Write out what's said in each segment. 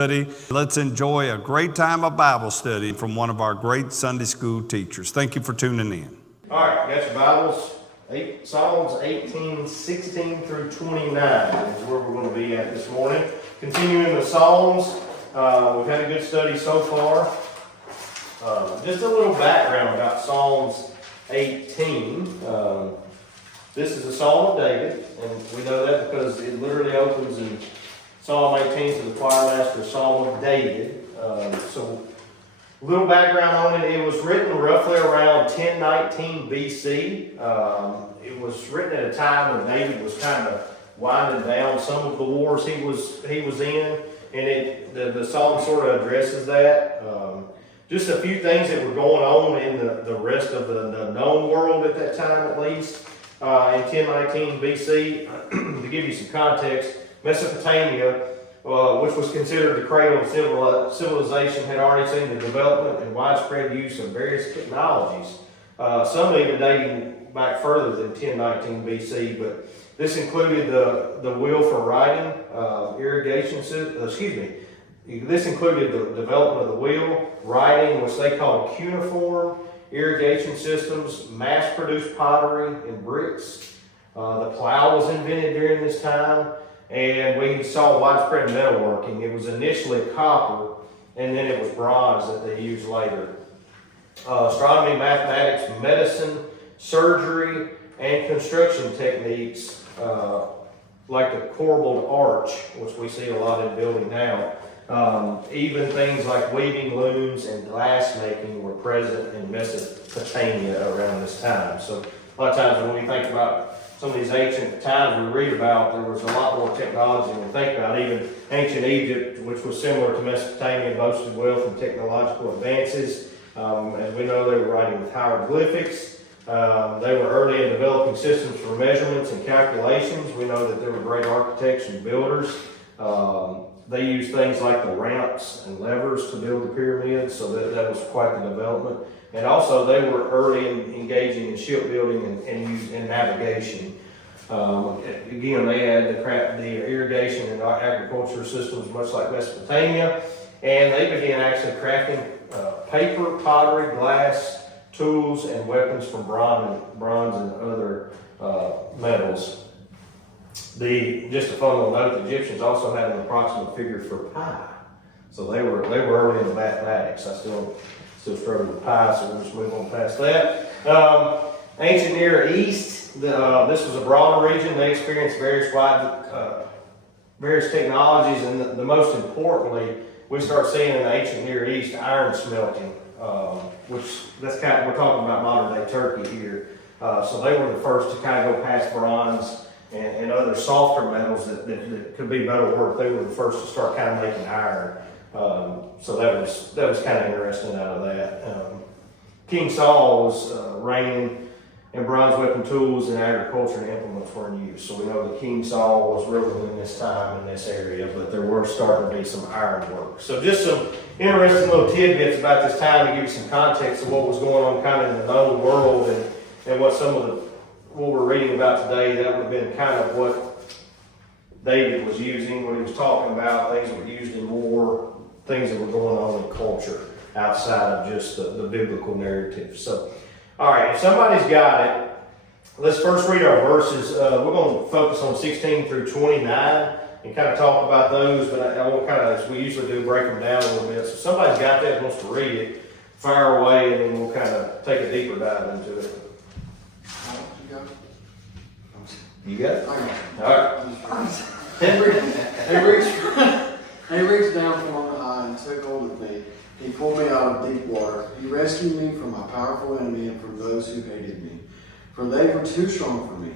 Let's enjoy a great time of Bible study from one of our great Sunday school teachers. Thank you for tuning in. All right, got your Bibles. Psalms 18, 16 through 29 is where we're going to be at this morning. Continuing the Psalms, we've had a good study so far. Just a little background about Psalms 18. This is a Psalm of David, and we know that because it literally opens in Psalm 18 to the choir master, Psalm of David. So, a little background on it. It was written roughly around 1019 BC. It was written at a time when David was kind of winding down some of the wars he was in, and the psalm sort of addresses that. Just a few things that were going on in the rest of the known world at that time, at least. In 1019 BC, to give you some context, Mesopotamia, which was considered the cradle of civilization, had already seen the development and widespread use of various technologies, some even dating back further than 1019 BC, but this included the wheel for writing, this included the development of the wheel, writing, which they called cuneiform, irrigation systems, mass-produced pottery and bricks. The plow was invented during this time, and we saw widespread metalworking. It was initially copper, and then it was bronze that they used later. Astronomy, mathematics, medicine, surgery, and construction techniques, like the corbelled arch, which we see a lot in building now. Even things like weaving looms and glass making were present in Mesopotamia around this time. So a lot of times when we think about some of these ancient times we read about, there was a lot more technology than we think about. Even ancient Egypt, which was similar to Mesopotamia, boasted wealth and technological advances. As we know, they were writing with hieroglyphics. They were early in developing systems for measurements and calculations. We know that they were great architects and builders. They used things like the ramps and levers to build the pyramids, so that was quite the development. And also, they were early in engaging in shipbuilding and navigation. Again, they had the irrigation and agriculture systems much like Mesopotamia, and they began actually crafting paper, pottery, glass, tools, and weapons from bronze and other metals. Just a fun little note, the Egyptians also had an approximate figure for pi. So they were early in the mathematics. I still struggle with pi, so we'll just move on past that. Ancient Near East, this was a broad region. They experienced various technologies, and the most importantly, we start seeing in the ancient Near East iron smelting, which we're talking about modern day Turkey here. So they were the first to kind of go past bronze and other softer metals that could be metalwork. They were the first to start kind of making iron. So that was kind of interesting out of that. King Saul was reigning, and bronze weapon tools and agriculture and implements were in use. So we know that King Saul was ruling in this time in this area, but there were starting to be some iron work. So just some interesting little tidbits about this time to give you some context of what was going on kind of in the known world and what what we're reading about today. That would have been kind of what David was using, what he was talking about, things that were used in war, things that were going on in culture outside of just the biblical narrative. So, all right, if somebody's got it, let's first read our verses. We're going to focus on 16 through 29 and kind of talk about those, but I will kind of, as we usually do, break them down a little bit. So if somebody's got that and wants to read it, fire away, and then we'll kind of take a deeper dive into it. You got it? All right. He reached down from on high and took hold of me. He pulled me out of deep water. He rescued me from my powerful enemy and from those who hated me. For they were too strong for me.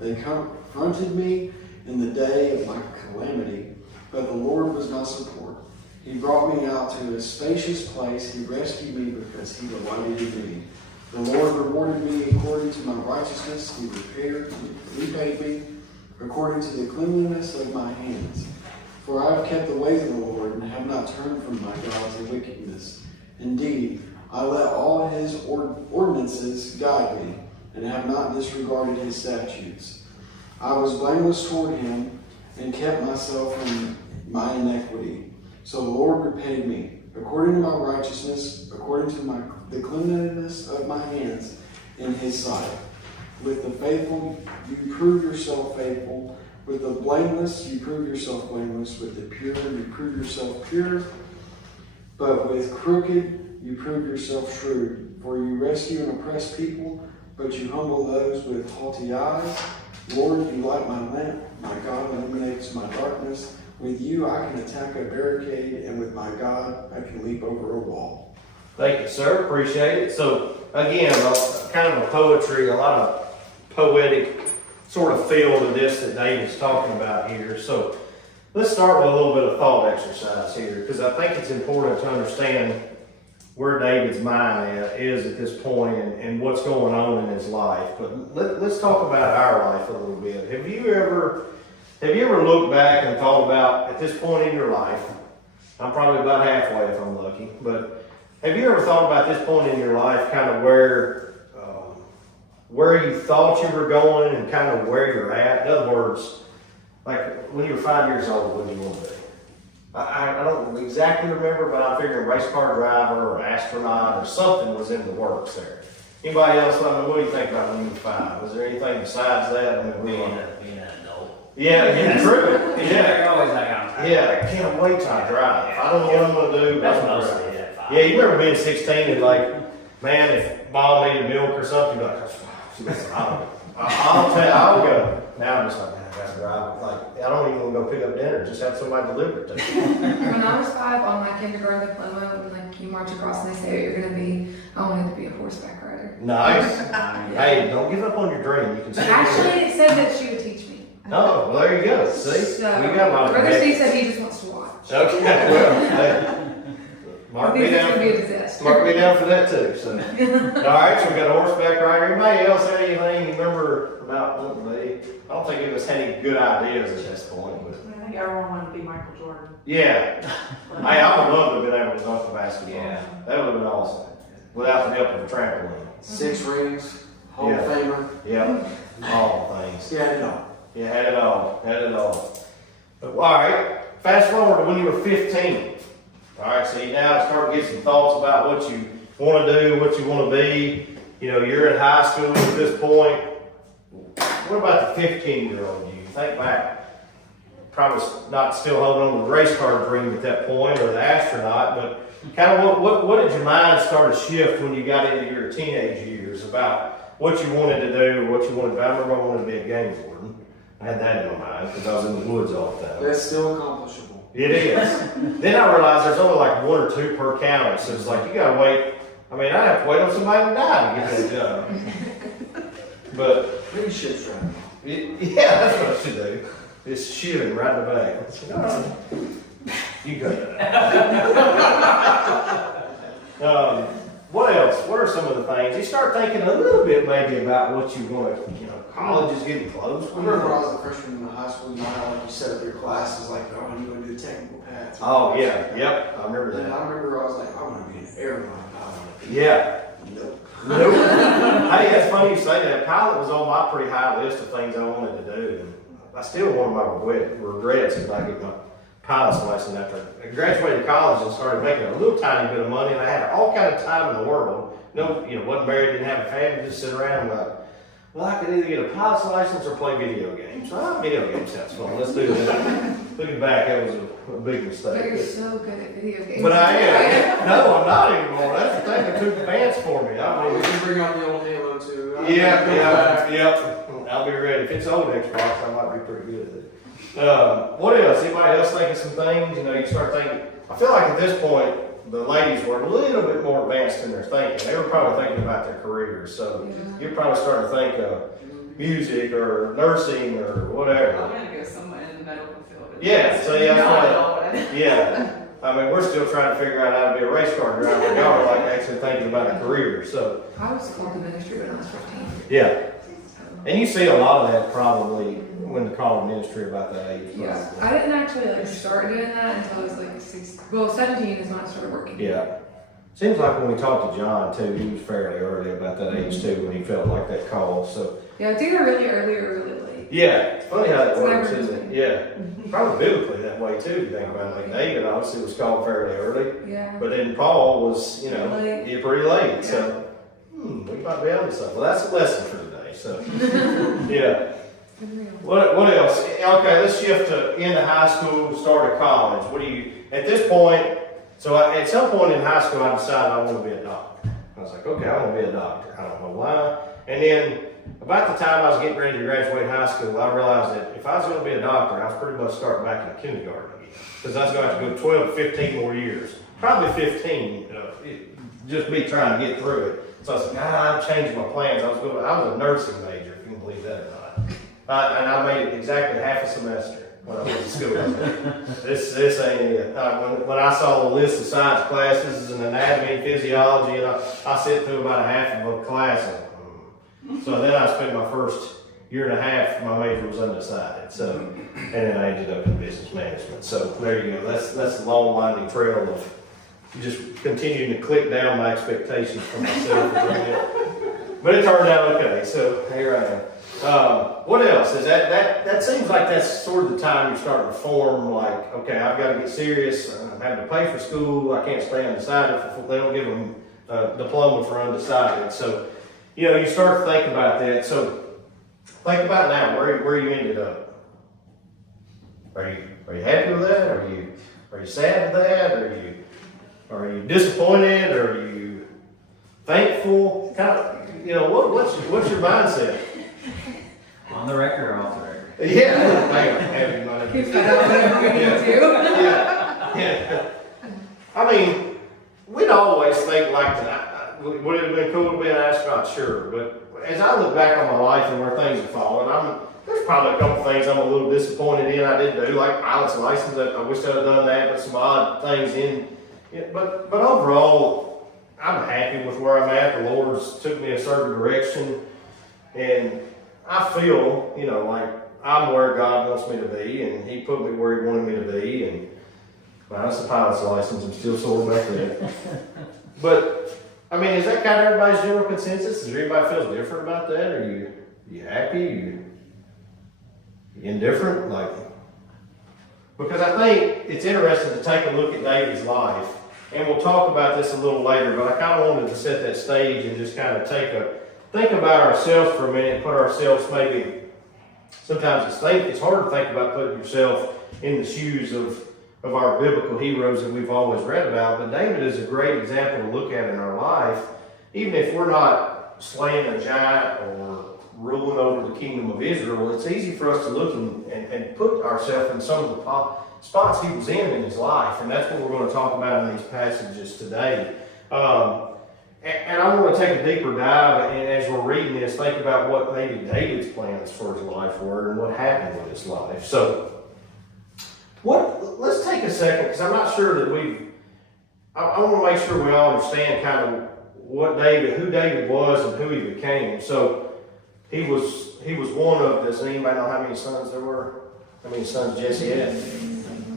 They confronted me in the day of my calamity, but the Lord was my support. He brought me out to a spacious place. He rescued me because he delighted in me. The Lord rewarded me according to my righteousness. He repaid me according to the cleanliness of my hands. For I have kept the ways of the Lord and have not turned from my gods and wickedness. Indeed, I let all his ordinances guide me and have not disregarded his statutes. I was blameless toward him and kept myself from my iniquity. So the Lord repaid me, according to my righteousness, according to the cleanliness of my hands in his sight. With the faithful, you prove yourself faithful. With the blameless, you prove yourself blameless. With the pure, you prove yourself pure. But with crooked, you prove yourself shrewd. For you rescue and oppress people, but you humble those with haughty eyes. Lord, you light my lamp. My God illuminates my darkness. With you, I can attack a barricade, and with my God, I can leap over a wall. Thank you, sir. Appreciate it. So, again, kind of a poetry, a lot of poetic sort of feel to this that David's talking about here. So, let's start with a little bit of thought exercise here, because I think it's important to understand where David's mind is at this point and what's going on in his life. But let's talk about our life a little bit. Have you ever looked back and thought about, at this point in your life, I'm probably about halfway if I'm lucky, but have you ever thought about this point in your life kind of where you thought you were going and kind of where you're at? In other words, like when you were 5 years old, what did you want to be? I don't exactly remember, but I'm figuring race car driver or astronaut or something was in the works there. Anybody else? What do you think about when you were 5? Was there anything besides that? I mean, Being an adult. yeah, true. Yeah. You're always that kind of time. Yeah, I can't wait till I drive. I don't know what I'm going to do. That's but I'm gonna mostly drive. it. Yeah, you remember being 16 and like, man, if mom needed milk or something, you'd be like, I'll tell you, I'll go. Now I'm just like, man, I gotta drive. Like, I don't even want to go pick up dinner. Just have somebody deliver it to me. When I was 5, on my kindergarten diploma, when like you march across and they say what you're gonna be, I wanted to be a horseback rider. Nice. Hey, don't give up on your dream. You can still do it. Actually, it said that she would teach me. Oh, well, there you go. See? So, We got a lot of Brother connections. Steve said he just wants to watch. Okay, well, hey, mark I me think it's down. gonna be a disaster. Mark me down for that too. So, all right, so we got a horseback rider. Anybody else have anything you remember about wanting to be? I don't think it was any good ideas at this point, but I think everyone wanted to be Michael Jordan. yeah. Hey, I would love to have been able to dunk the basketball. Yeah. That would have been awesome. Without the help of a trampoline. 6 rings, Hall Yeah. of Famer. Yep. All the things. Yeah, I know. You had it all. Had it all. But, all right. Fast forward to when you were 15. All right. So you now start to get some thoughts about what you want to do, what you want to be. You know, you're in high school at this point. What about the 15-year-old you? Think back. Probably not still holding on to the race car dream at that point or the astronaut, but kind of what did your mind start to shift when you got into your teenage years about what you wanted to do, what you wanted to do? I remember I wanted to be a game warden. I had that in my mind because I was in the woods all the time. That's still accomplishable. It is. Then I realized there's only like 1 or 2 per county, so it's like you gotta wait. I mean, I have to wait on somebody to die to get that job. But Maybe shit's right. yeah, that's what I should do. It's shivering right in the back. I said, all right. You go. What else? What are some of the things? You start thinking a little bit maybe about what you want to, college is getting close. I remember I was a freshman in high school, you know how like you set up your classes like, oh, you want to do technical paths. Oh, yeah. Yep. I remember And that. I remember I was like, I want to be an airline pilot. Yeah. Nope. Nope. Hey, that's funny you say that. Pilot was on my pretty high list of things I wanted to do. And I still, one of my regrets is I get my pilot's license after I graduated college and started making a little tiny bit of money, and I had all kind of time in the world. Wasn't married, didn't have a family, just sit around and like, well, I could either get a pilot's license or play video games. Video games sounds fun. Let's do that. Looking back, that was a big But you're mistake. so good at video games. But I am. No, I'm not anymore. That's the thing that took advance for me. I We mean, can bring out the old Halo too. Yep. I'll be ready. If it's old Xbox, I might be pretty good at it. What else? Anybody else think of some things? You start thinking. I feel like at this point, the ladies were a little bit more advanced in their thinking. They were probably thinking about their careers. So you're probably starting to think of music or nursing or whatever. I'm gonna go somewhere in the medical field. Yeah, so yeah, Not that's at all what I did. Yeah. I mean, we're still trying to figure out how to be a race car driver. Y'all are like actually thinking about a career. So I was called to ministry when I was 15. yeah. And you see a lot of that probably when the call to ministry about that age. Yeah, I didn't actually start doing that until I was 17 is when I started working. Yeah. Seems like when we talked to John too, he was fairly early about that age too when he felt like that call. So Yeah, it's either really early or really late. yeah, it's funny how that It's works, never isn't it? Yeah, probably biblically that way too, you think about it. Like David obviously was called fairly early, Yeah. but then Paul was, you know, Late. pretty late. So, we might be able to something. Well, that's a lesson for today. So, yeah. What else? Okay, let's shift to into high school, start at college. What do you, at this point, at some point in high school, I decided I want to be a doctor. I was like, okay, I want to be a doctor. I don't know why. And then about the time I was getting ready to graduate high school, I realized that if I was going to be a doctor, I was pretty much starting back in kindergarten again. Because I was going to have to go 12 to 15 more years. Probably 15, just me trying to get through it. So I was like, I'm changing my plans. I was a nursing major, if you can believe that or not. And I made it exactly half a semester when I went to school. This ain't it. When I saw the list of science classes and anatomy and physiology, and I sit through about a half of a class. So then I spent my first year and a half, my major was undecided. So, and then I ended up in business management. So there you go. That's a long winding trail of just continuing to click down my expectations for myself. But it turned out okay. So here I am. What else is that seems like that's sort of the time you're starting to form, like, okay, I've got to get serious. I'm having to pay for school. I can't stay undecided. They don't give them a diploma for undecided. So, you start to think about that. So think about now where you ended up. Are you happy with that? Are you sad with that? Are you disappointed? Are you thankful? Kind of, what's your mindset? On the record or off the record? Yeah, having money. Keep that out there. Yeah. I mean, we'd always think like that. Would it have been cool to be an astronaut? Sure. But as I look back on my life and where things have fallen, there's probably a couple things I'm a little disappointed in. I didn't do, like pilot's license. I wish I'd have done that, but some odd things in. Yeah, but overall, I'm happy with where I'm at. The Lord's took me a certain direction, and I feel, like I'm where God wants me to be, and He put me where He wanted me to be, and that's the pilot's license. I'm still sort of back there. But, I mean, is that kind of everybody's general consensus? Does anybody feel different about that? Are you happy? You indifferent? Because I think it's interesting to take a look at David's life, and we'll talk about this a little later, but I kind of wanted to set that stage and just kind of think about ourselves for a minute, put ourselves maybe, sometimes it's hard to think about putting yourself in the shoes of our biblical heroes that we've always read about, but David is a great example to look at in our life, even if we're not slaying a giant or ruling over the kingdom of Israel. It's easy for us to look and put ourselves in some of the spots he was in his life, and that's what we're going to talk about in these passages today. And I want to take a deeper dive, and as we're reading this, think about what maybe David's plans for his life were and what happened with his life. So, let's take a second, because I'm not sure that I want to make sure we all understand kind of who David was and who he became. So, he was one of, does anybody know how many sons there were? How many sons Jesse had?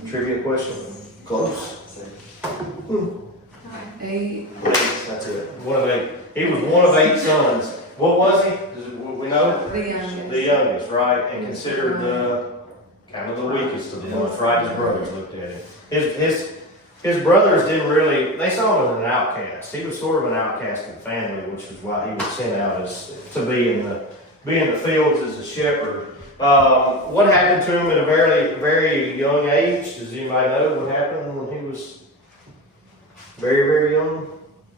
Trivia question? Close. 8. That's it. One of 8. He was one of 8 sons. What was he? We know? The youngest. The youngest, right? And considered kind of the weakest of the bunch, right? His brothers looked at him. His brothers didn't really, they saw him as an outcast. He was sort of an outcast in the family, which is why he was sent out to be in the fields as a shepherd. What happened to him at a very, very young age? Does anybody know what happened when he was very, very young?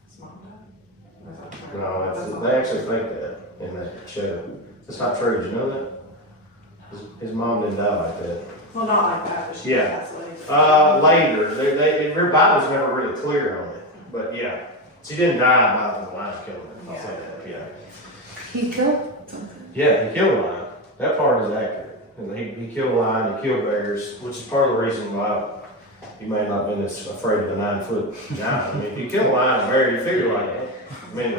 His mom died? No, they actually think that in that show. That's not true. Did you know that? His mom didn't die like that. Well, not like that, but she Yeah. passed later. Later. Their Bible's never really clear on it. But yeah. She didn't die by the lion killing him. I'll say that. Yeah. He killed something. Yeah, he killed a lion. That part is accurate. And he killed a lion, he killed bears, which is part of the reason why he may not have been as afraid of the 9-foot giant. I mean, if you kill a lion and a bear, you figure like that. I mean,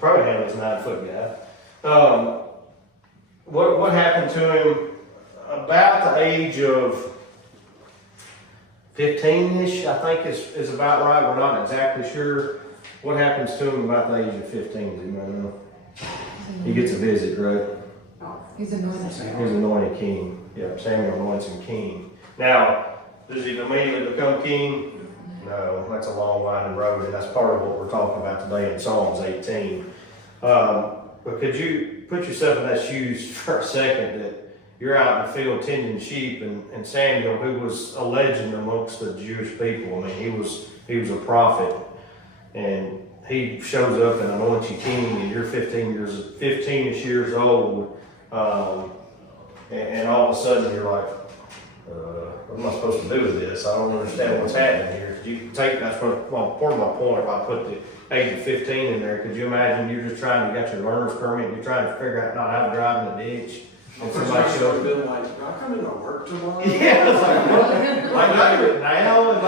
probably had this 9-foot guy. What happened to him about the age of 15-ish, I think is about right. We're not exactly sure. What happens to him about the age of 15? Do you know? He gets a visit, right? He's anointed. He's anointed king. Yep, Samuel anoints him king. Now, does he immediately become king? No, that's a long winding road, and that's part of what we're talking about today in Psalms 18. But could you put yourself in that shoes for a second, that you're out in the field tending sheep, and Samuel, who was a legend amongst the Jewish people, I mean, he was a prophet, and he shows up and anoints you king, and you're 15-ish years old, and all of a sudden you're like, what am I supposed to do with this? I don't understand what's happening here. Could you take, that's what, well, part of my point, if I put the age of 15 in there, could you imagine you're just trying, you got your learner's permit, and you're trying to figure out not how to drive in a ditch, and somebody shows been like, "Can I come into work tomorrow?" yeah, it's like, what? Am I doing it now? Am I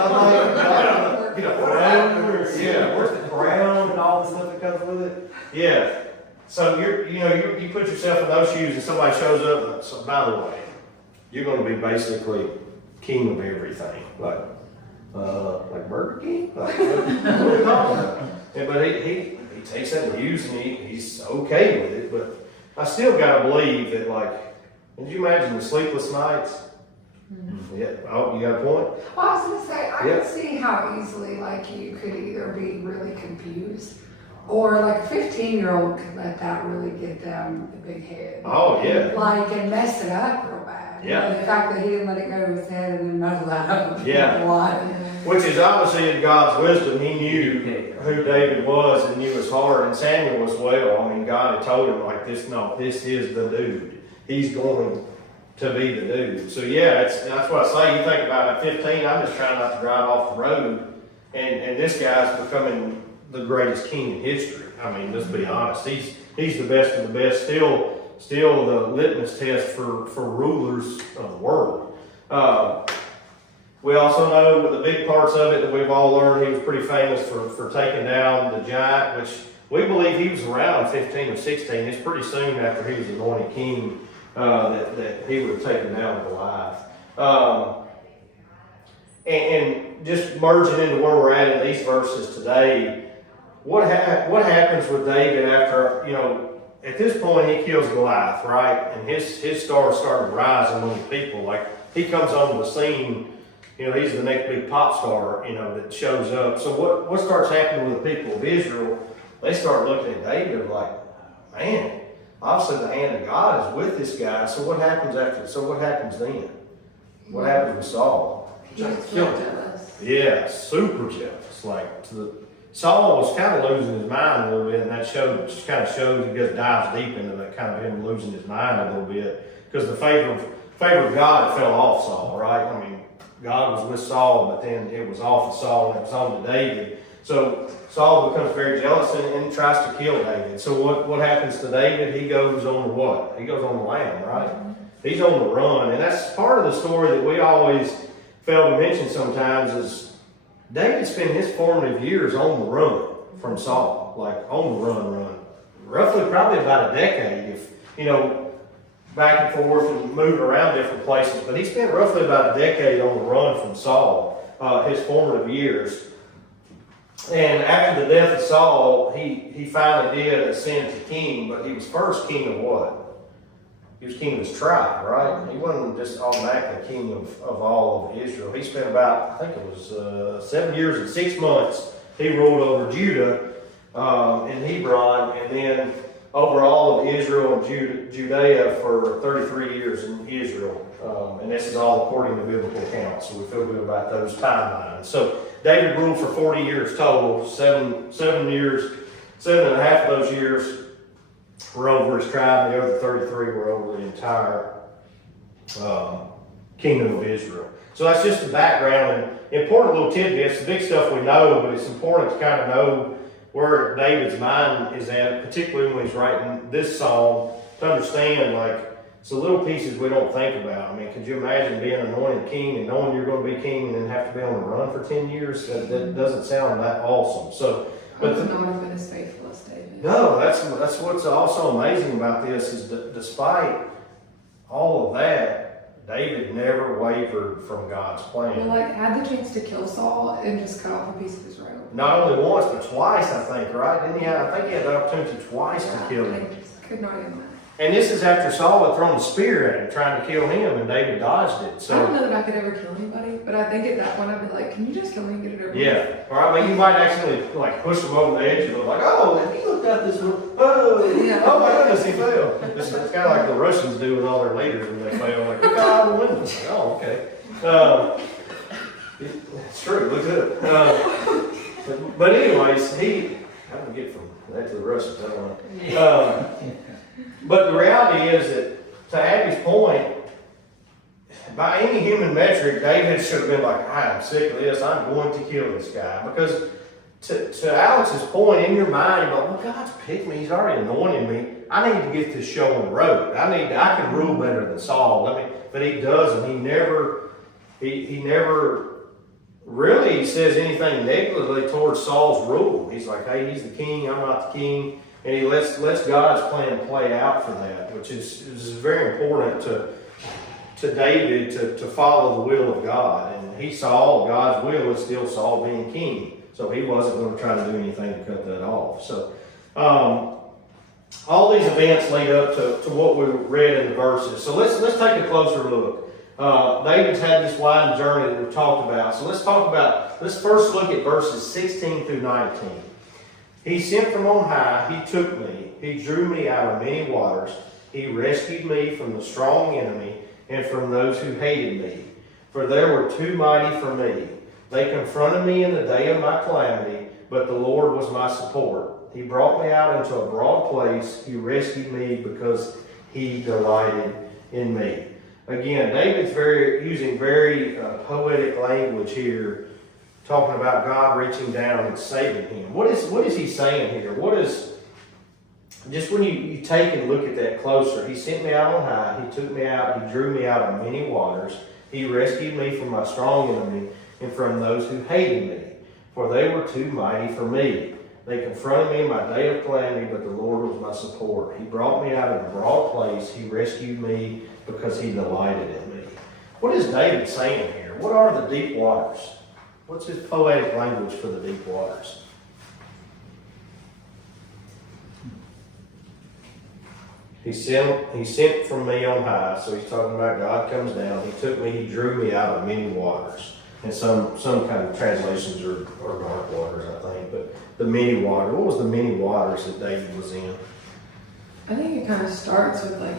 like, yeah, where's the ground and all the stuff that comes with it? Yeah. So you put yourself in those shoes, and somebody shows up, and so, by the way, you're going to be basically king of everything, like Burger King. Like, what are we talking about? Yeah, but he takes that views, and he's okay with it. But I still got to believe that, like, did you imagine the sleepless nights? Mm-hmm. Yeah. Oh, you got a point? Well, I was gonna say, I Yeah. can see how easily, like, you could either be really confused, or like a 15-year-old could let that really get them the big head. Oh yeah. Like, and mess it up real bad. You Yeah. know, the fact that he didn't let it go to his head and then muddle that up. Yeah. A lot. Which is obviously in God's wisdom. He knew who David was and knew his heart, and Samuel as well. I mean, God had told him, like, this is the dude. He's going to be the dude. So yeah, that's what I say. You think about at 15, I'm just trying not to drive off the road, and this guy's becoming the greatest king in history. I mean, let's be honest. He's the best of the best. Still the litmus test for rulers of the world. We also know with the big parts of it that we've all learned, he was pretty famous for taking down the giant, which we believe he was around 15 or 16. It's pretty soon after he was anointed king that he would have taken down Goliath. And just merging into where we're at in these verses today, what happens with David after, at this point he kills Goliath, right? And his star started to rise among the people. Like, he comes onto the scene, he's the next big pop star, that shows up. So what starts happening with the people of Israel? They start looking at David like, man, obviously the hand of God is with this guy. So what happens what happens then? What happens with Saul? He was so jealous. Yeah, super jealous. Like, Saul was kind of losing his mind a little bit, and that just kind of shows, he just dives deep into that, kind of him losing his mind a little bit, because the favor of God fell off Saul, right? I mean, God was with Saul, but then it was off of Saul and it was on to David. So Saul becomes very jealous and tries to kill David. So what happens to David? He goes on the what? He goes on the lam, right? He's on the run, and that's part of the story that we always fail to mention sometimes is David spent his formative years on the run from Saul, like on the run. Roughly probably about a decade, if, back and forth and moving around different places, but he spent roughly about a decade on the run from Saul, his formative years. And after the death of Saul, he finally did ascend to king, but he was first king of what? He was king of his tribe, right? He wasn't just automatically king of all of Israel. He spent about, I think it was 7 years and 6 months. He ruled over Judah and Hebron, and then over all of Israel and Judea for 33 years in Israel. And this is all according to biblical accounts, so we feel good about those timelines. So David ruled for 40 years total. 7 years, 7.5 of those years were over his tribe, and the other 33 were over the entire kingdom of Israel. So that's just the background, and important little tidbits. The big stuff we know, but it's important to kind of know where David's mind is at, particularly when he's writing this psalm, to understand, like, it's the little pieces we don't think about. I mean, could you imagine being anointed king and knowing you're going to be king and then have to be on the run for 10 years? That doesn't sound that awesome. So, I would not have been as faithful as David. no, that's what's also amazing about this is that despite all of that, David never wavered from God's plan. Well, like, had the chance to kill Saul and just cut off a piece of his robe. Not only once, but twice, I think, right? I think he had the opportunity twice to kill him. I just could not even And this is after Saul had thrown a spear at him, trying to kill him, and David dodged it. I don't So, know that I could ever kill anybody, but I think at that point I'd be like, can you just kill me and get it over with? yeah. Or I mean, you might accidentally like push him over the edge and look like, oh, and he looked out this little, oh, Yeah. oh my goodness, he fell. It's kind of like the Russians do with all their leaders when they fail. Like, look out the window. Like, oh, okay. It's true. Look at it. But anyways, how do we get from that to the Russians? I don't know. But the reality is that, to Abby's point, by any human metric, David should have been like, I'm sick of this. I'm going to kill this guy. Because to Alex's point, in your mind, you're like, well, God's picked me. He's already anointed me. I need to get this show on the road. I can rule better than Saul. But he doesn't. He never really says anything negatively towards Saul's rule. He's like, hey, he's the king. I'm not the king. And he lets God's plan play out for that, which is very important to David to follow the will of God. And he saw God's will is still Saul being king. So he wasn't going to try to do anything to cut that off. So all these events lead up to what we read in the verses. So let's take a closer look. David's had this wide journey that we've talked about. So let's first look at verses 16 through 19. He sent from on high, he took me, he drew me out of many waters, he rescued me from the strong enemy and from those who hated me. For there were too mighty for me. They confronted me in the day of my calamity, but the Lord was my support. He brought me out into a broad place, he rescued me because he delighted in me. Again, David's using very poetic language here, talking about God reaching down and saving him. What is he saying here? Just when you take and look at that closer, he sent me out on high, he took me out, he drew me out of many waters, he rescued me from my strong enemy and from those who hated me, for they were too mighty for me. They confronted me in my day of calamity, but the Lord was my support. He brought me out of a broad place, he rescued me because he delighted in me. What is David saying here? What are the deep waters? What's his poetic language for the deep waters? He sent from me on high, so he's talking about God comes down. He took me, he drew me out of many waters. And some kind of translations are dark waters, I think. But the many waters, what was the many waters that David was in? I think it kind of starts with like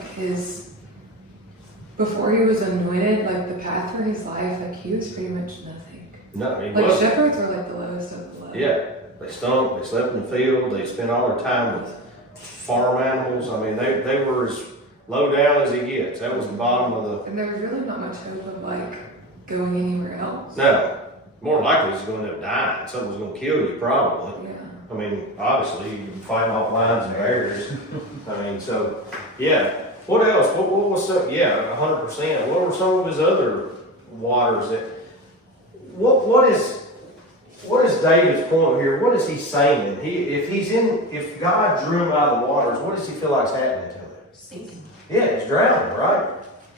before he was anointed, like the path for his life, like he was pretty much nothing. No, he Like wasn't. shepherds are like the lowest of the low. Yeah, they stunk, they slept in the field, they spent all their time with farm animals. I mean, they were as low down as it gets. That was the bottom of the... And there was really not much hope of like going anywhere else. No, more likely he's going to end up dying. Something's going to kill you, probably. Yeah. I mean, obviously, you can fight off lions and bears. I mean, so, yeah. What else? What was some, 100%. What were some of his other waters that, what is David's point here? What is he saying? If God drew him out of the waters, what does he feel like's happening to him? Sinking. Yeah, he's drowning, right?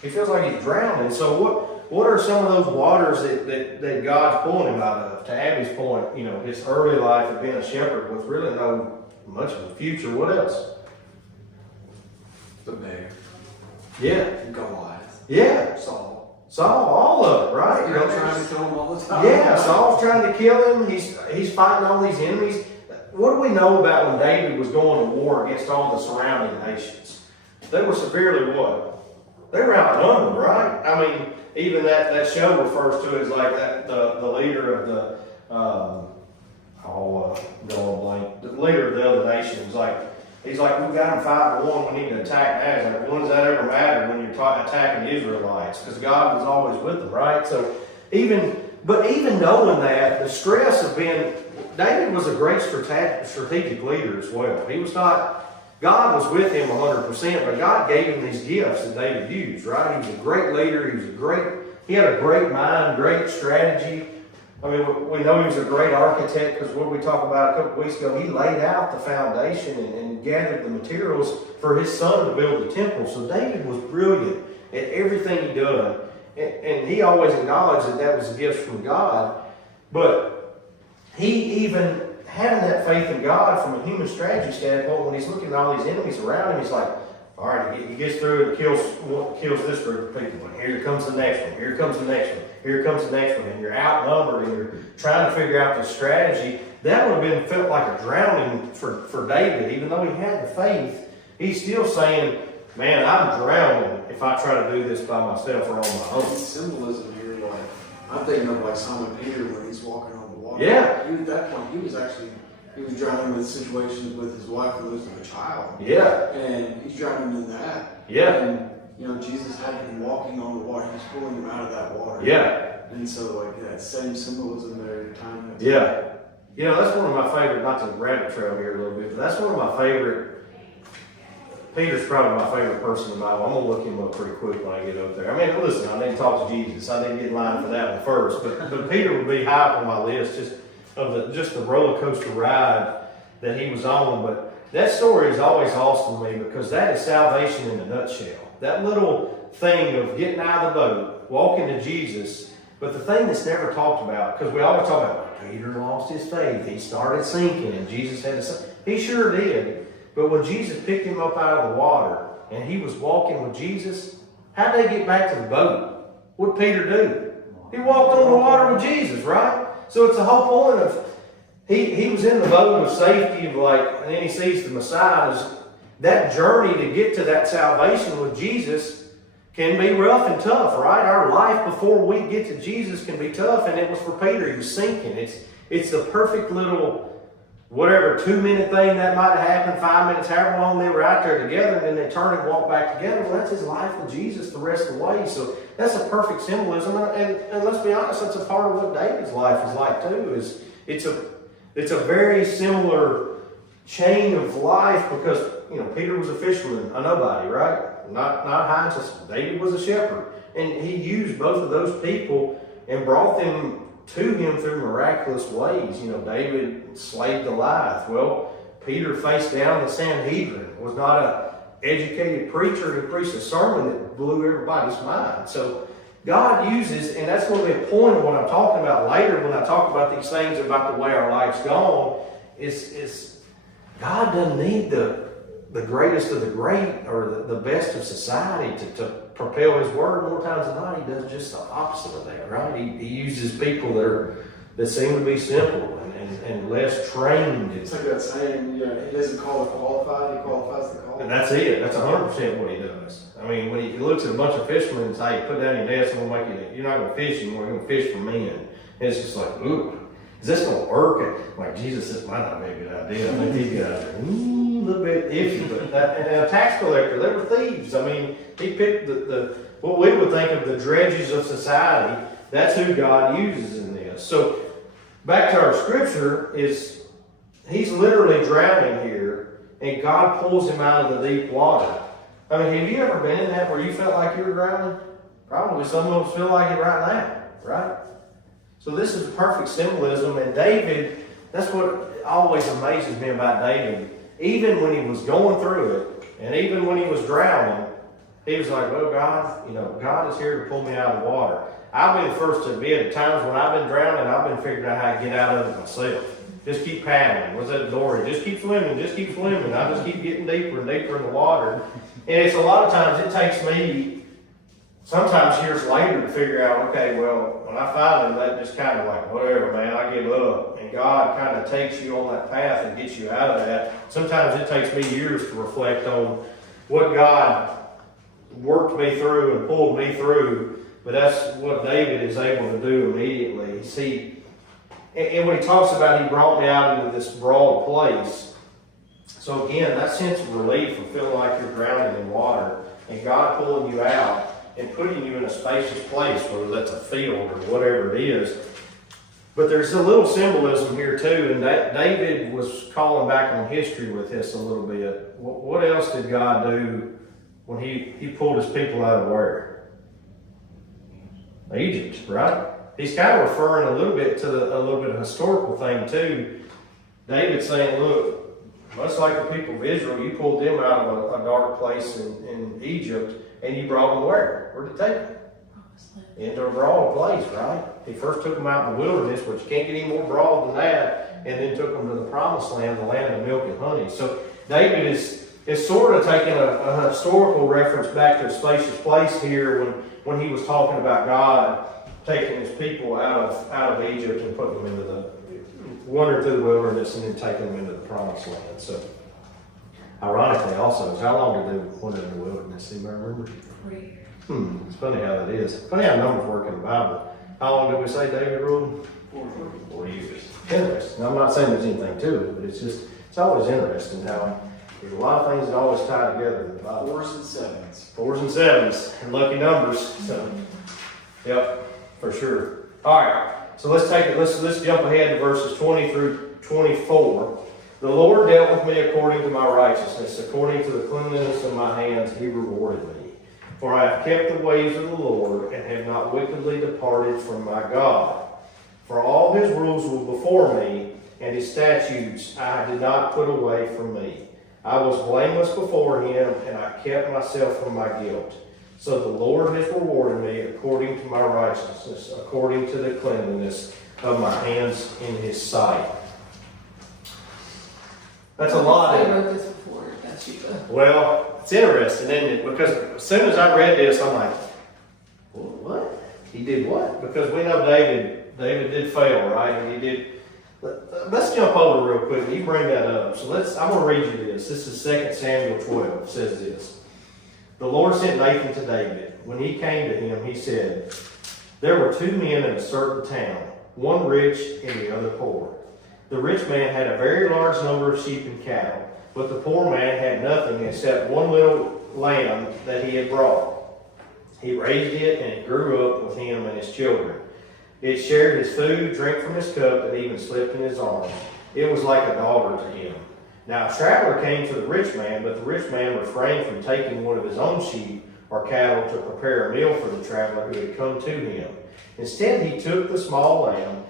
He feels like he's drowning. So what are some of those waters that God's pulling him out of? To Abby's point, his early life of being a shepherd with really no much of a future. What else? The bear, Yeah. Goliath, Yeah. Saul. All of it, right? They're trying to kill him all the time. Yeah, Saul's trying to kill him. He's fighting all these enemies. What do we know about when David was going to war against all the surrounding nations? They were severely what? They were outnumbered, right? I mean, even that show refers to it as like that the leader of the the leader of the other nations. He's like, we've got them 5-1. We need to attack now. He's like, when does that ever matter when you're attacking the Israelites? Because God was always with them, right? So even knowing that, the stress of David was a great strategic leader as well. He was not. God was with him 100%, but God gave him these gifts that David used, right? He was a great leader. He had a great mind, great strategy. I mean, we know he was a great architect because what we talked about a couple weeks ago, he laid out the foundation and gathered the materials for his son to build the temple. So David was brilliant at everything he done. And he always acknowledged that was a gift from God. But he even having that faith in God from a human strategy standpoint, when he's looking at all these enemies around him, he's like, All right, he gets through and kills this group of people. And here comes the next one. Here comes the next one. Here comes the next one. And you're outnumbered and you're trying to figure out the strategy. That would have felt like a drowning for David. Even though he had the faith, he's still saying, man, I'm drowning if I try to do this by myself or on my own. Symbolism here, like, I'm thinking of like Simon Peter when he's walking on the water. Yeah. At that point, he was drowning with situations with his wife losing a child. Yeah. And he's drowning in that. Yeah. And, you know, Jesus had him walking on the water. He's pulling him out of that water. Yeah. And so, like, that same symbolism there, time. Yeah. You know, that's one of my favorite, not to rabbit trail here a little bit, but that's one of my favorite. Peter's probably my favorite person in the Bible. I'm going to look him up pretty quick when I get up there. I mean, listen, I need to talk to Jesus. I need to get in line for that one first. But Peter would be high on my list just of the roller coaster ride that he was on. But that story is always awesome to me because that is salvation in a nutshell. That little thing of getting out of the boat, walking to Jesus. But the thing that's never talked about, because we always talk about, Peter lost his faith. He started sinking and Jesus had to sink. He sure did. But when Jesus picked him up out of the water and he was walking with Jesus, how'd they get back to the boat? What'd Peter do? He walked on the water with Jesus, right? So it's the whole point of, he was in the boat of safety, and then he sees the Messiah. That journey to get to that salvation with Jesus can be rough and tough, right? Our life before we get to Jesus can be tough, and it was for Peter. He was sinking. It's the perfect little, whatever, 2-minute thing that might have happened, 5 minutes, however long they were out there together, and then they turn and walk back together. Well, that's his life with Jesus the rest of the way. So that's a perfect symbolism. And let's be honest, that's a part of what David's life is like too. It's a very similar chain of life because, you know, Peter was a fisherman, a nobody, right? Not Heinz. David was a shepherd. And he used both of those people and brought them to him through miraculous ways. You know, David slayed Goliath. Well, Peter faced down the Sanhedrin, was not an educated preacher who preached a sermon that blew everybody's mind. So God uses, and that's going to be a point of what I'm talking about later when I talk about these things about the way our life's gone, is God doesn't need the greatest of the great or the best of society to propel his word. More times than not, he does just the opposite of that, right? He uses people that seem to be simple and less trained. It's like that saying, you know, he doesn't call the qualified, he qualifies the called. And that's it. That's 100% what he does. I mean, when he looks at a bunch of fishermen and says, hey, put down your nets, you're not going to fish anymore, you're going to fish for men. And it's just like, ooh, is this going to work? Like, Jesus, this might not be a good idea. I think these guys are a little bit iffy. But and a tax collector, they were thieves. I mean, he picked the what we would think of the dredges of society. That's who God uses in this. So back to our scripture is he's literally drowning here, and God pulls him out of the deep water. I mean, have you ever been in that where you felt like you were drowning? Probably some of us feel like it right now, right? So this is perfect symbolism, and David, that's what always amazes me about David. Even when he was going through it, and even when he was drowning, he was like, well, God, you know, God is here to pull me out of the water. I'll be the first to admit at times when I've been drowning, I've been figuring out how to get out of it myself. Just keep paddling. What's that Dory? Just keep swimming. Just keep swimming. I just keep getting deeper and deeper in the water. And it's a lot of times it takes me sometimes years later to figure out, okay, well, when I finally let just kind of like, whatever, man, I give up. And God kind of takes you on that path and gets you out of that. Sometimes it takes me years to reflect on what God worked me through and pulled me through. But that's what David is able to do immediately. See, and when he talks about he brought me out into this broad place. So again, that sense of relief of feeling like you're drowning in water and God pulling you out and putting you in a spacious place, whether that's a field or whatever it is. But there's a little symbolism here too, and that David was calling back on history with this a little bit. What else did God do when he pulled his people out of where? Egypt, right? He's kind of referring a little bit to a little bit of historical thing too. David's saying, look, much like the people of Israel, you pulled them out of a dark place in Egypt, and you brought them where? Where'd you take them? Into a broad place, right? He first took them out in the wilderness, which you can't get any more broad than that, and then took them to the promised land, the land of milk and honey. So David is is sort of taking a historical reference back to a spacious place here when he was talking about God taking his people out of Egypt and putting them into the wandering through the wilderness and then taking them into the promised land. So, ironically, also, how long did they wander in the wilderness? Anybody remember? 40 years. It's funny how that is. Funny how numbers work in the Bible. How long did we say David ruled? 40 years. Interesting. Now, I'm not saying there's anything to it, but it's always interesting how there's a lot of things that always tie together in the Bible. 4s and 7s. 4s and 7s and lucky numbers. So, yep, for sure. All right. So let's take it. Let's jump ahead to verses 20 through 24. The Lord dealt with me according to my righteousness, according to the cleanliness of my hands, He rewarded me. For I have kept the ways of the Lord and have not wickedly departed from my God. For all His rules were before me, and His statutes I did not put away from me. I was blameless before Him, and I kept myself from my guilt. So the Lord has rewarded me according to my righteousness, according to the cleanliness of my hands in His sight. That's a lot. I wrote this before Bathsheba. Well, it's interesting, isn't it? Because as soon as I read this, I'm like, what? He did what? Because we know David did fail, right? And he did. Let's jump over real quick. You bring that up. So I'm going to read you this. This is 2 Samuel 12. It says this. The Lord sent Nathan to David. When he came to him, he said, there were 2 men in a certain town, one rich and the other poor. The rich man had a very large number of sheep and cattle, but the poor man had nothing except one little lamb that he had brought. He raised it, and it grew up with him and his children. It shared his food, drank from his cup, and even slept in his arms. It was like a daughter to him. Now a traveler came to the rich man, but the rich man refrained from taking one of his own sheep or cattle to prepare a meal for the traveler who had come to him. Instead, he took the small lamb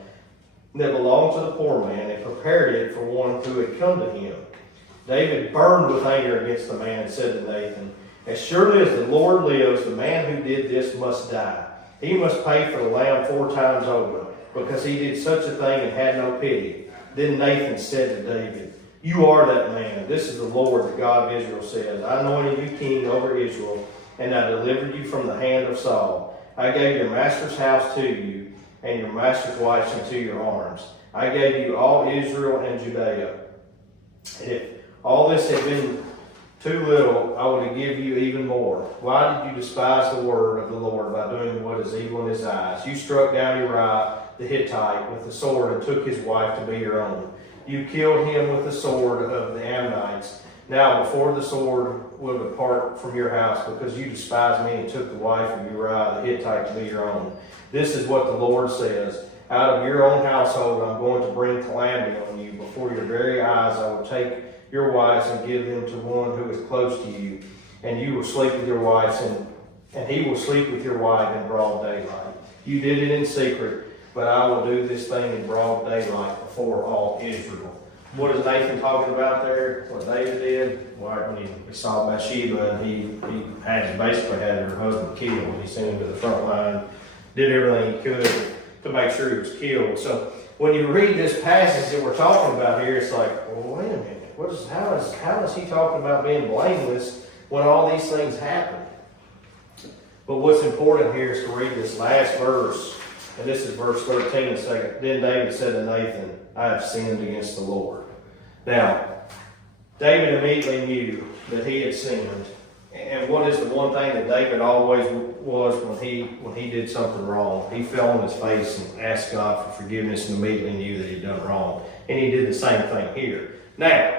that belonged to the poor man and prepared it for one who had come to him. David burned with anger against the man and said to Nathan, as surely as the Lord lives, the man who did this must die. He must pay for the lamb 4 times over, because he did such a thing and had no pity. Then Nathan said to David, you are that man. This is the Lord, the God of Israel says, I anointed you king over Israel, and I delivered you from the hand of Saul. I gave your master's house to you, and your master's wives into your arms. I gave you all Israel and Judea. And if all this had been too little, I would have given you even more. Why did you despise the word of the Lord by doing what is evil in His eyes? You struck down Uriah the Hittite with the sword and took his wife to be your own. You killed him with the sword of the Ammonites. Now, before the sword will depart from your house, because you despised me and took the wife of Uriah the Hittite to be your own. This is what the Lord says. Out of your own household I'm going to bring calamity on you. Before your very eyes I will take your wives and give them to one who is close to you. And you will sleep with your wives, and he will sleep with your wife in broad daylight. You did it in secret, but I will do this thing in broad daylight before all Israel. What is Nathan talking about there? What David did? When he saw Bathsheba, and he basically had her husband killed. He sent him to the front line, did everything he could to make sure he was killed. So when you read this passage that we're talking about here, it's like, well, wait a minute. How is he talking about being blameless when all these things happen? But what's important here is to read this last verse. And this is verse 13 and second. Then David said to Nathan, I have sinned against the Lord. Now, David immediately knew that he had sinned. And what is the one thing that David always was when he did something wrong? He fell on his face and asked God for forgiveness and immediately knew that he'd done wrong. And he did the same thing here. Now,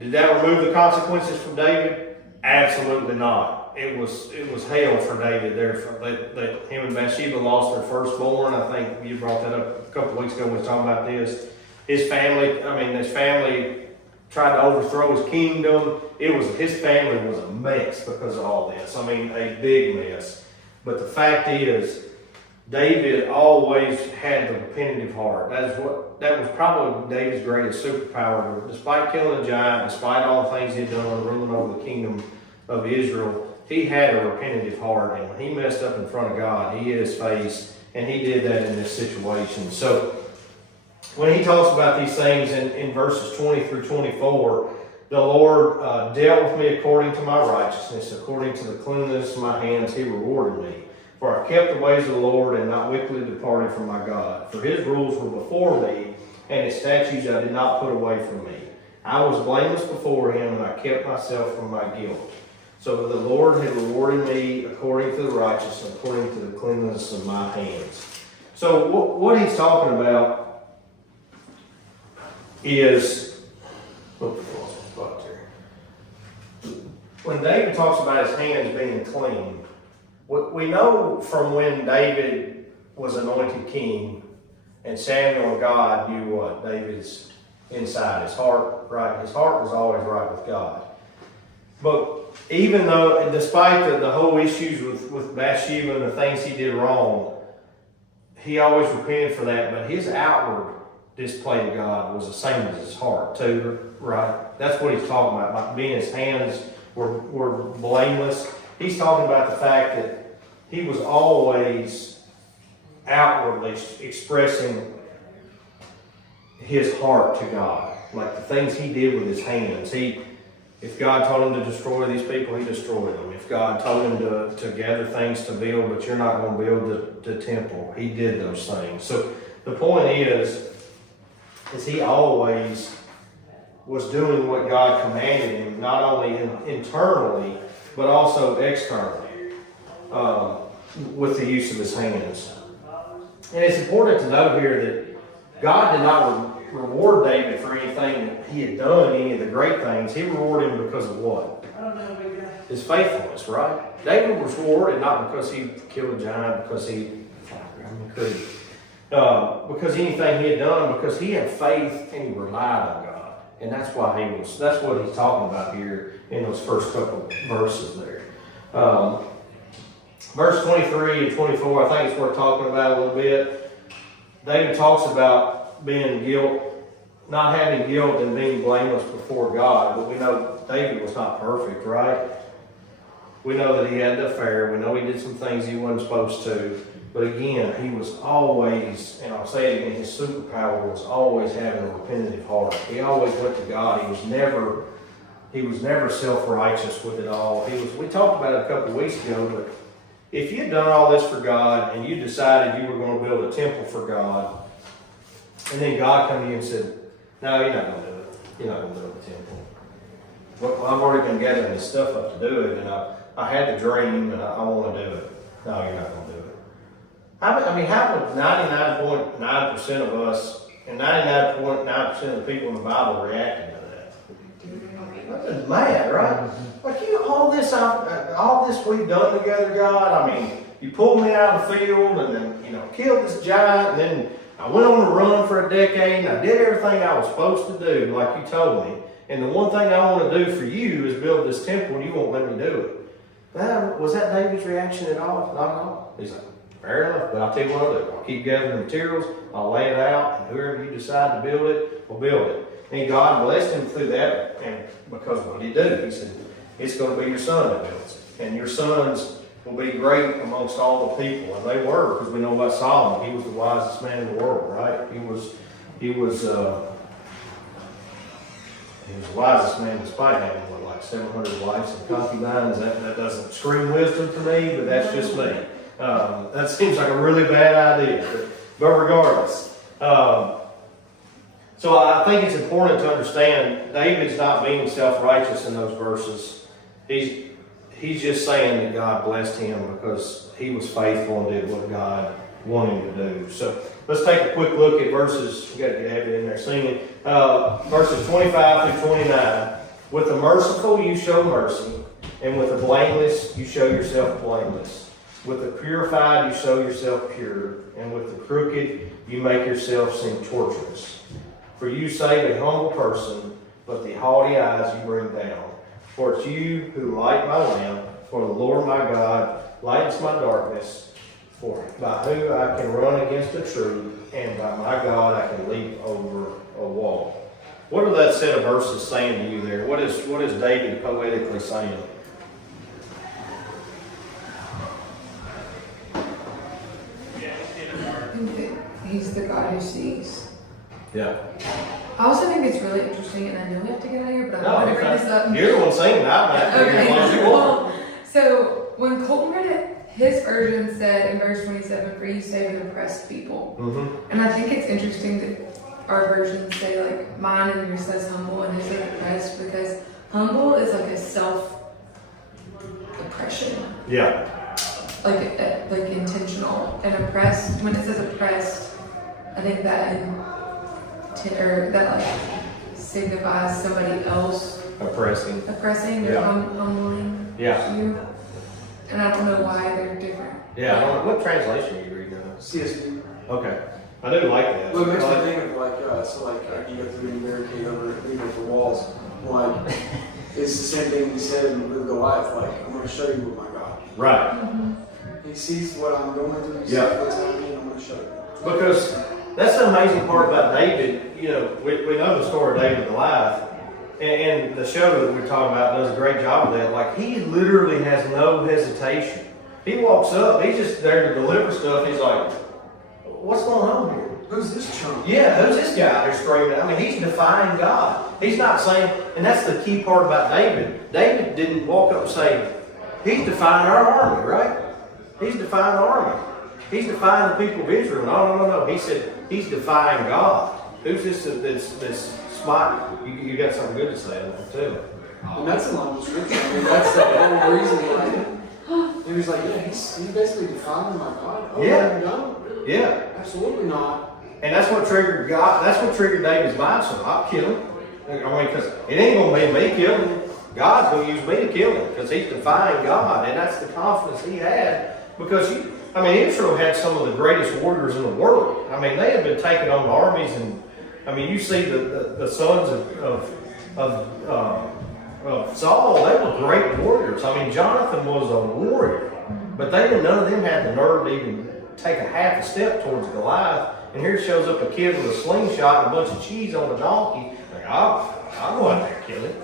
did that remove the consequences from David? Absolutely not. It was hell for David there. That him and Bathsheba lost their firstborn. I think you brought that up a couple of weeks ago when we were talking about this. His family tried to overthrow his kingdom. His family was a mess because of all this. I mean, a big mess. But the fact is, David always had the repentative heart. That was probably David's greatest superpower. Despite killing a giant, despite all the things he'd done, ruling over the kingdom of Israel, he had a repentative heart, and when he messed up in front of God, he hid his face, and he did that in this situation. So when he talks about these things in verses 20 through 24, The Lord dealt with me according to my righteousness, according to the cleanliness of my hands, he rewarded me. For I kept the ways of the Lord and not wickedly departed from my God. For his rules were before me, and his statutes I did not put away from me. I was blameless before him, and I kept myself from my guilt. So the Lord had rewarded me according to the righteousness, according to the cleanliness of my hands. So what he's talking about is, when David talks about his hands being clean, we know from when David was anointed king and Samuel and God knew what David's inside, his heart, right? His heart was always right with God. But even though, despite the whole issues with Bathsheba and the things he did wrong, he always repented for that, but his outward display to God was the same as his heart too, right? That's what he's talking about, like being his hands were blameless. He's talking about the fact that he was always outwardly expressing his heart to God, like the things he did with his hands. If God told him to destroy these people, he destroyed them. If God told him to gather things to build, but you're not going to build the temple, he did those things. So the point is he always was doing what God commanded him, not only internally, but also externally, with the use of his hands. And it's important to note here that God did not reward David for anything that he had done, any of the great things. He rewarded him because of what? His faithfulness, right? David was rewarded not because he killed a giant, because because anything he had done, because he had faith and he relied on God. And that's what he's talking about here in those first couple verses there. Verse 23 and 24, I think it's worth talking about a little bit. David talks about being guilt, not having guilt and being blameless before God. But we know David was not perfect, right? We know that he had an affair. We know he did some things he wasn't supposed to. But again, he was always, and I'll say it again, his superpower was always having a repentant heart. He always went to God. He was never self-righteous with it all. We talked about it a couple of weeks ago, but if you'd done all this for God and you decided you were going to build a temple for God, and then God come to you and said, no, you're not going to do it. You're not going to build a temple. Well, I've already been gathering this stuff up to do it, and I had the dream, and I want to do it. No, you're not going to do it. How would 99.9% of us and 99.9% of the people in the Bible reacted to that? That was mad, right? Like, all this we've done together, God. I mean, you pulled me out of the field and then, killed this giant, and then I went on a run for a decade, and I did everything I was supposed to do, like you told me. And the one thing I want to do for you is build this temple, and you won't let me do it. Was that David's reaction at all? Not at all. He's like, fair enough, but I'll tell you what I'll do. I'll keep gathering materials, I'll lay it out, and whoever you decide to build it, will build it. And God blessed him through that, and because what he did, he said, it's going to be your son that builds it. And your sons will be great amongst all the people. And they were, because we know about Solomon. He was the wisest man in the world, right? He was the wisest man despite having, 700 wives and concubines. That doesn't scream wisdom to me, but that's just me. That seems like a really bad idea, but regardless. So I think it's important to understand David's not being self-righteous in those verses. He's just saying that God blessed him because he was faithful and did what God wanted him to do. So let's take a quick look at verses. We got to get Abby in there singing. Verses 25 through 29. With the merciful you show mercy, and with the blameless you show yourself blameless. With the purified you show yourself pure, and with the crooked you make yourself seem tortuous. For you save a humble person, but the haughty eyes you bring down. For it's you who light my lamp, for the Lord my God lightens my darkness. For by who I can run against a tree, and by my God I can leap over a wall. What are that set of verses saying to you there? What is David poetically saying? He's the God who sees. Yeah. I also think it's really interesting, and I know we have to get out of here, but I No, want to you're bring this up. fine. You're the one saying it. I'm not Okay. as long as you want. Well, so when Colton read it, his version said in verse 27, "For you save an oppressed people." Mm-hmm. And I think it's interesting that our versions say like mine and yours says humble and his says oppressed, because humble is like a self oppression, Yeah. like intentional, and oppressed. When it says oppressed, I think that that like signifies somebody else Oppressing. oppressing or Yeah. humbling Yeah. you. And I don't know why they're different. Yeah. I don't know. What translation are you reading? CSB. Okay. I do like that. Well, it makes me think of like you go through the barricade over the walls. Like, it's the same thing he said with Goliath. Like, I'm going to show you what my God. Right. He sees what I'm going through. He sees Yeah. what's happening. And I'm going to show you. Because that's the amazing part about David. You know, we know the story of David and Goliath, and the show that we're talking about does a great job of that. Like, he literally has no hesitation. He walks up, he's just there to deliver stuff. He's like, what's going on here? Who's this chump? Yeah, who's this guy they're screaming? I mean, he's defying God. He's not saying, and that's the key part about David. David didn't walk up and say, he's defying our army, right? He's defying the army. He's defying the people of Israel. No. He said, he's defying God. Who's this smart? You got something good to say on that too. And that's a long scripture. I mean, that's the whole reason why. He was like, yeah, he's basically defying my God. Oh, Yeah. No, Yeah. absolutely not. And that's what triggered God. That's what triggered David's mind. So I'll kill him. I mean, because it ain't gonna be me killing him. God's gonna use me to kill him because he's defying God, and that's the confidence he had. Because Israel had some of the greatest warriors in the world. I mean, they had been taking on armies, and I mean, you see the sons of Saul. They were great warriors. I mean, Jonathan was a warrior, but none of them had the nerve to even take a half a step towards Goliath. And here shows up a kid with a slingshot and a bunch of cheese on a donkey. Like, I'll go out there and kill him.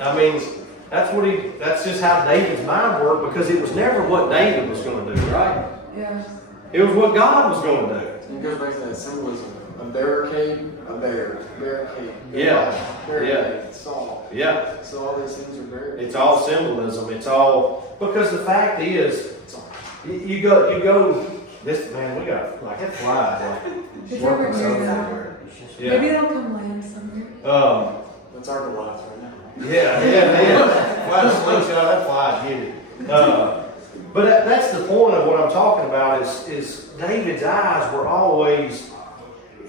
I mean, that's just how David's mind worked, because it was never what David was going to do, right? Yeah. It was what God was going to do. And it goes back to that symbolism. A barricade, a bear. Barricade. Yeah. Barricade. Saul. Yeah. So all these things are barricades. It's all symbolism. It's all, because the fact is, you go, this, man, we got, like, it flies, like, It's working over so here now. everywhere. Maybe Yeah. they'll come land somewhere. That's our Goliath right now. Yeah. Fly the slingshot, that flies, get it. But that's the point of what I'm talking about is David's eyes were always,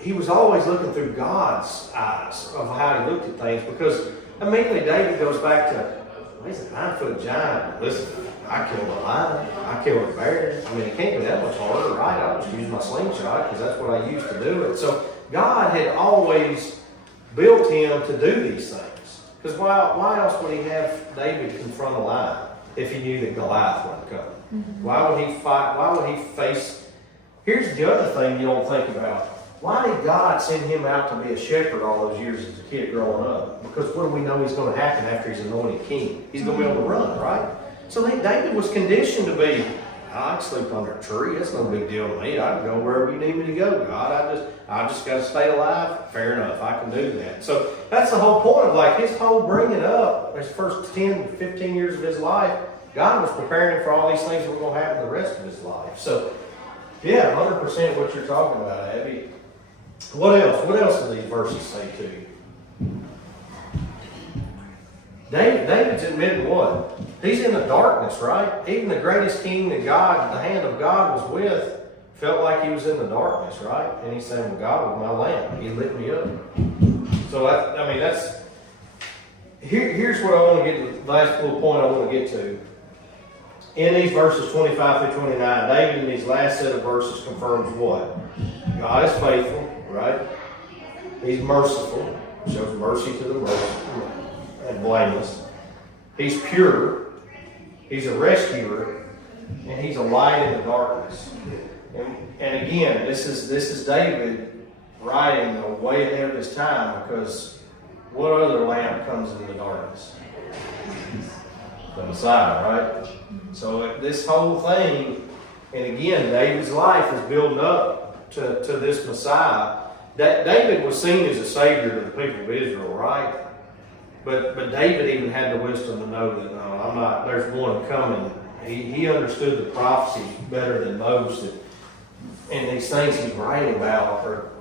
he was always looking through God's eyes of how he looked at things, because immediately David goes back to, well, he's a 9-foot giant. Listen, I killed a lion, I killed a bear. I mean, it can't be that much harder, right? I'll just use my slingshot because that's what I used to do it. So God had always built him to do these things. Because why else would he have David confront a lion if he knew that Goliath wasn't coming? Mm-hmm. Why would he fight? Why would he face? Here's the other thing you don't think about. Why did God send him out to be a shepherd all those years as a kid growing up? Because what do we know is going to happen after he's anointed king? He's going to be able to run, right? So David was conditioned to be, I can sleep under a tree. That's no big deal to me. I can go wherever you need me to go, God. I just got to stay alive. Fair enough. I can do that. So that's the whole point of like his whole bringing up, his first 10, 15 years of his life, God was preparing him for all these things that were going to happen the rest of his life. So, yeah, 100% what you're talking about, Abby. What else? What else do these verses say to you? David's admitting what? He's in the darkness, right? Even the greatest king that the hand of God was with, felt like he was in the darkness, right? And he's saying, well, God was my lamp. He lit me up. So, here's what I want to get to, the last little point I want to get to. In these verses 25 through 29, David in these last set of verses confirms what? God is faithful, right? He's merciful, shows mercy to the merciful and blameless. He's pure. He's a rescuer, and he's a light in the darkness. And again, this is David writing way ahead of his time, because what other lamp comes in the darkness? The Messiah, right? So this whole thing, and again, David's life is building up to this Messiah. David was seen as a savior to the people of Israel, right? But David even had the wisdom to know that, no, I'm not, there's one coming. He understood the prophecies better than most. And these things he's writing about are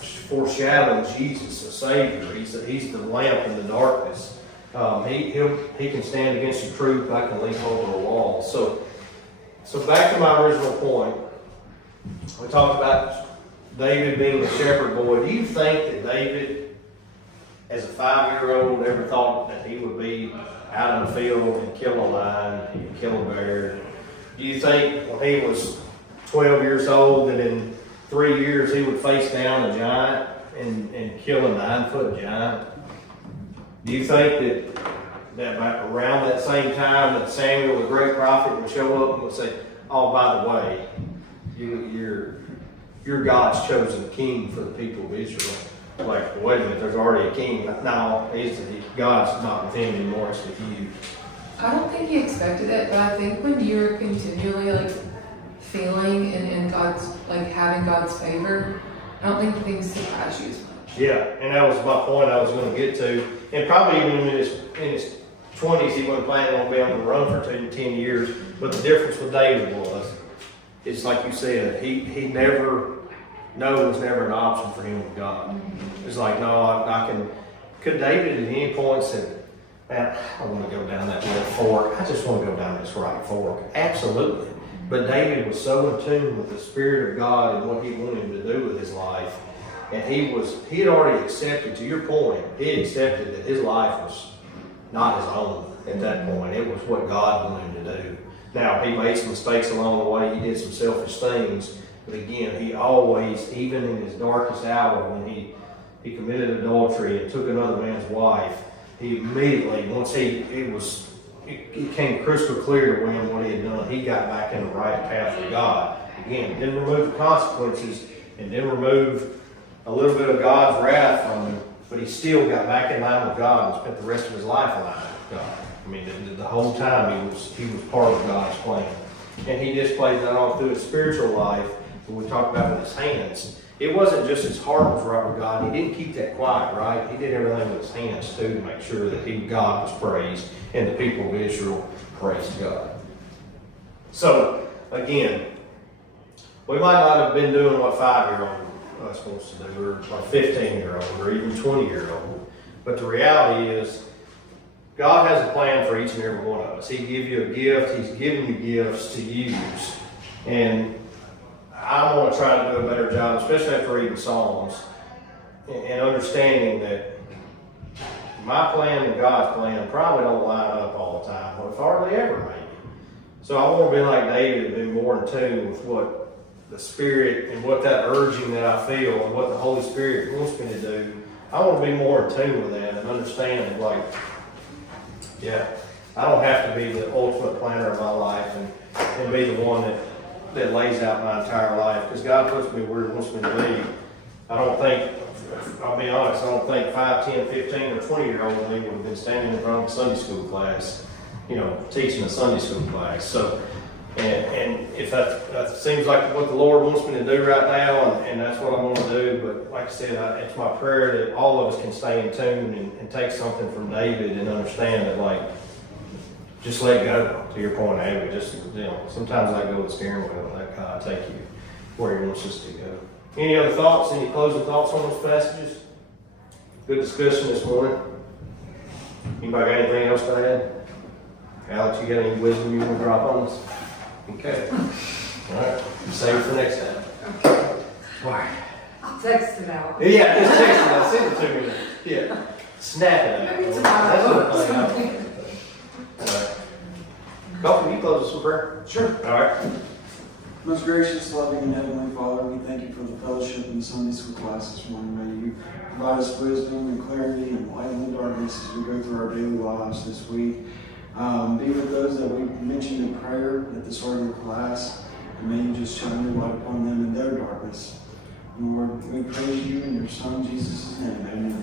foreshadowing Jesus, a Savior. He's the lamp in the darkness. He can stand against the truth. I can leap over a wall. So back to my original point. We talked about David being the shepherd boy. Do you think that David, as a 5-year-old, ever thought that he would be out in the field and kill a lion and kill a bear? Do you think when he was 12 years old that in 3 years he would face down a giant and kill a 9-foot giant? Do you think that around that same time that Samuel, the great prophet, would show up and would say, oh, by the way, you're God's chosen king for the people of Israel? Like, wait a minute, there's already a king. No, God's not with him anymore, it's with you. I don't think he expected it, but I think when you're continually like feeling and God's like having God's favor, I don't think things surprise you as much. Yeah, and that was my point I was going to get to. And probably even in his 20s, he wasn't planning on being on the run for 10 years. But the difference with David was, it's like you said, he never, no was never an option for him with God. It's like, no, I can. Could David at any point say, man, I don't want to go down that left fork. I just want to go down this right fork. Absolutely. But David was so in tune with the Spirit of God and what he wanted him to do with his life. And he had already accepted, to your point, he had accepted that his life was not his own at that point. It was what God wanted him to do. Now, he made some mistakes along the way. He did some selfish things. But again, he always, even in his darkest hour when he committed adultery and took another man's wife, he immediately, once it came crystal clear to him what he had done, he got back in the right path with God. Again, didn't remove the consequences and didn't remove a little bit of God's wrath from him, but he still got back in line with God and spent the rest of his life in line with God. I mean, the whole time he was part of God's plan. And he displayed that all through his spiritual life, when we talk about with his hands. It wasn't just his heart was right with God. He didn't keep that quiet, right? He did everything with his hands, too, to make sure that God was praised and the people of Israel praised God. So, again, we might not have been doing what 5-year-old was supposed to do, or what 15-year-old, or even 20-year-old. But the reality is, God has a plan for each and every one of us. He gives you a gift. He's giving you gifts to use. And I want to try to do a better job, especially after reading Psalms, and understanding that my plan and God's plan probably don't line up all the time, but hardly ever maybe. So I want to be like David and be more in tune with what the Spirit and what that urging that I feel and what the Holy Spirit wants me to do. I want to be more in tune with that and understand, like, yeah, I don't have to be the ultimate planner of my life and be the one that lays out my entire life, because God puts me where He wants me to be. I'll be honest, I don't think 5, 10, 15, or 20-year-old me would have been standing in front of a Sunday school class, teaching a Sunday school class. So, and if that seems like what the Lord wants me to do right now, and that's what I want to do, but like I said, it's my prayer that all of us can stay in tune and take something from David and understand that, like, just let go, to your point, Amy. Just, sometimes I go with the steering wheel and let God take you where He wants us to go. Any other thoughts? Any closing thoughts on those passages? Good discussion this morning. Anybody got anything else to add? Alex, you got any wisdom you want to drop on us? Okay. All right. Save it for next time. Okay. I'll text it out. Yeah, just text it. Send it to me. Yeah. Snap it out. Maybe tomorrow. That's the thing. All right. Coffee, you close us with prayer? Sure. All right. Most gracious, loving, and heavenly Father, we thank you for the fellowship in the Sunday school class this morning. May you provide us wisdom and clarity and light in the darkness as we go through our daily lives this week. Be with those that we mentioned in prayer at the start of the class, and may you just shine your light upon them in their darkness. Lord, we praise you in your Son Jesus' name. Amen.